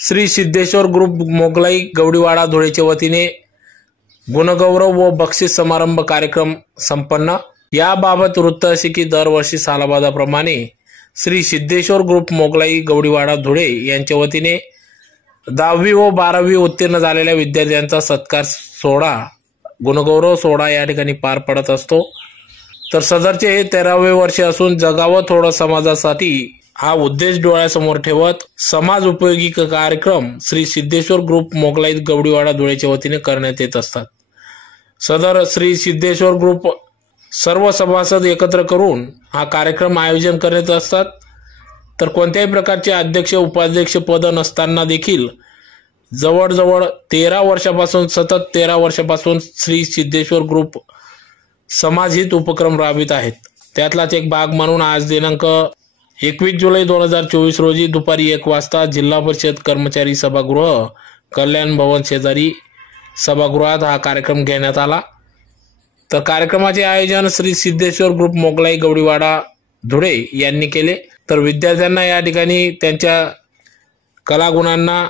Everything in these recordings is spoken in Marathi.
श्री सिद्धेश्वर ग्रुप मोगलाई गवडीवाडा धुळेच्या वतीने गुणगौरव व बक्षीस समारंभ कार्यक्रम संपन्न. याबाबत वृत्त असे की दरवर्षी सालाबादाप्रमाणे श्री सिद्धेश्वर ग्रुप मोगलाई गवडीवाडा धुळे यांच्या वतीने दहावी व बारावी उत्तीर्ण झालेल्या विद्यार्थ्यांचा सत्कार सोहळा गुणगौरव सोहळा या ठिकाणी पार पडत असतो. तर सदरचे हे तेरावे वर्ष असून जगावं थोडं समाजासाठी हा उद्देश डोळ्यासमोर ठेवत समाज उपयोगी क- कार्यक्रम श्री सिद्धेश्वर ग्रुप मोगलाईत गवडीवाडा धुळेच्या वतीने करण्यात येत असतात. सदर श्री सिद्धेश्वर ग्रुप सर्व सभासद एकत्र करून हा कार्यक्रम आयोजन करत असतात. तर कोणत्याही प्रकारचे अध्यक्ष उपाध्यक्ष पद नसताना देखील जवळजवळ तेरा वर्षापासून सतत तेरा वर्षापासून श्री सिद्धेश्वर ग्रुप समाजहित उपक्रम राबवित आहेत. त्यातलाच एक भाग म्हणून आज दिनांक एकवीस जुलै दोन हजार चोवीस रोजी दुपारी एक वाजता जिल्हा परिषद कर्मचारी सभागृह कल्याण भवन शेजारी सभागृहात हा कार्यक्रम घेण्यात आला. तर कार्यक्रमाचे आयोजन श्री सिद्धेश्वर ग्रुप मोगलाई गवडीवाडा धुळे यांनी केले. तर विद्यार्थ्यांना या ठिकाणी त्यांच्या कलागुणांना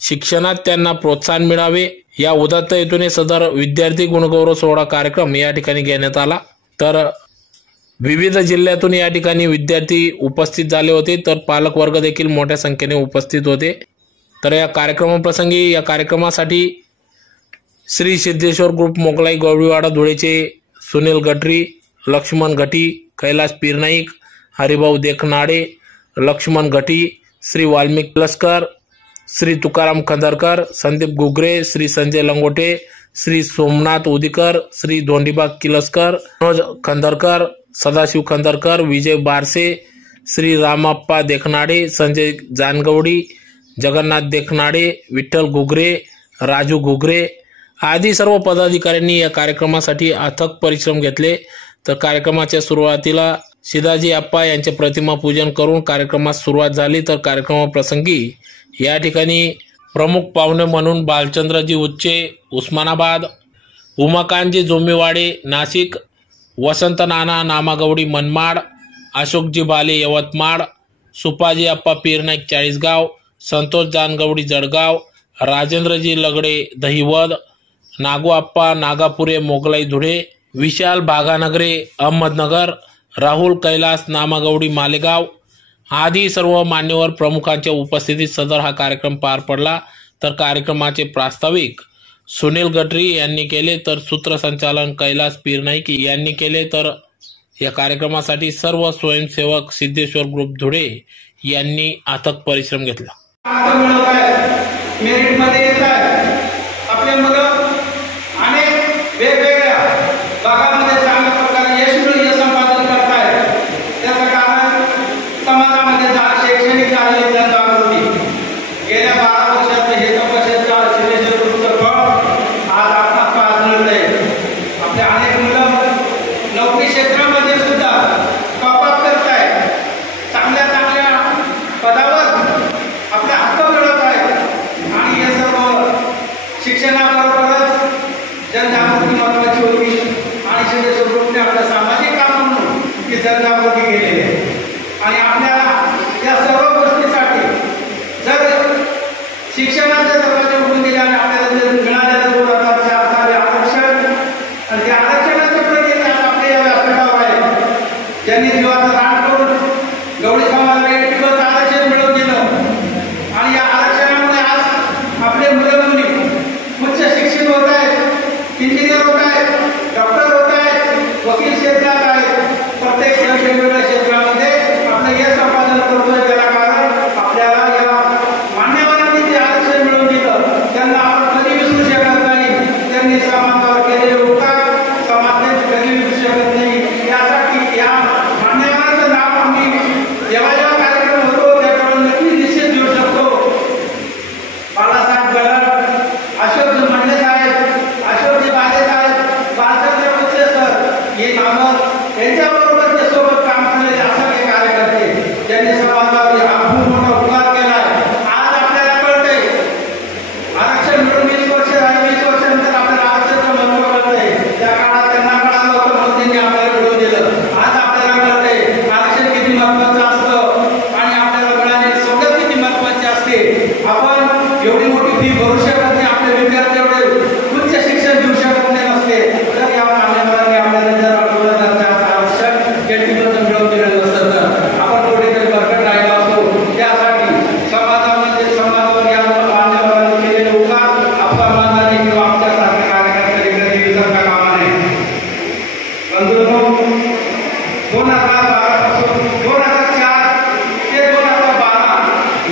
शिक्षणात त्यांना प्रोत्साहन मिळावे. या उदात्त हेतूने सदर विद्यार्थी गुणगौरव सोहळा कार्यक्रम या ठिकाणी घेण्यात आला. तर विविध जिल्ह्यातून या ठिकाणी विद्यार्थी उपस्थित झाले होते तर पालकवर्ग देखील मोठ्या संख्येने उपस्थित होते. तर या कार्यक्रमाप्रसंगी या कार्यक्रमासाठी श्री सिद्धेश्वर ग्रुप मोगलाई गवळीवाडा धुळेचे सुनील गटरी लक्ष्मण घटी कैलास पीरनाईक हरिभाऊ देखनाडे लक्ष्मण घटी श्री वाल्मिक लस्कर श्री तुकाराम खंदरकर संदीप गुगरे श्री संजय लंगोटे श्री सोमनाथ उदिकर श्री धोंडीबाग किलस्कर मनोज खंदरकर सदाशिव खंदरकर विजय बारसे श्री रामाप्पा देखनाडे संजय जानगवडी जगन्नाथ देखनाडे विठ्ठल घुगरे राजू घुगरे आदी सर्व पदाधिकाऱ्यांनी या कार्यक्रमासाठी अथक परिश्रम घेतले. तर कार्यक्रमाच्या सुरुवातीला शिदाजी आप्पा यांचे प्रतिमा पूजन करून कार्यक्रमास सुरुवात झाली. तर कार्यक्रमाप्रसंगी या ठिकाणी प्रमुख पाहुणे म्हणून बालचंद्रजी उच्चे उस्मानाबाद उमाकांतजी जोमीवाडे नाशिक वसंत नाना नामागवडी मनमाड अशोकजी बाले यवतमाळ सुपाजी अप्पा पीरनाईक चाळीसगाव संतोष जानगवडी जळगाव राजेंद्रजी लगडे दहिवद नागोआप्पा नागापुरे मोगलाई धुळे विशाल बागानगरे अहमदनगर राहुल कैलास नामागवडी मालेगाव आदी सर्व मान्यवर प्रमुखांच्या उपस्थितीत सदर हा कार्यक्रम पार पडला. तर कार्यक्रमाचे प्रास्ताविक सुनील गटरी यांनी केले तर सूत्रसंचालन कैलास पिरनाईकी यांनी केले तर या कार्यक्रमासाठी सर्व स्वयंसेवक सिद्धेश्वर ग्रुप धुळे यांनी अथक परिश्रम घेतला. आपल्या सामाजिक काम म्हणून ही जनजागृती केलेली आहे आणि आपल्याला या सर्व गोष्टीसाठी जर शिक्षणाच्या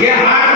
Yeah.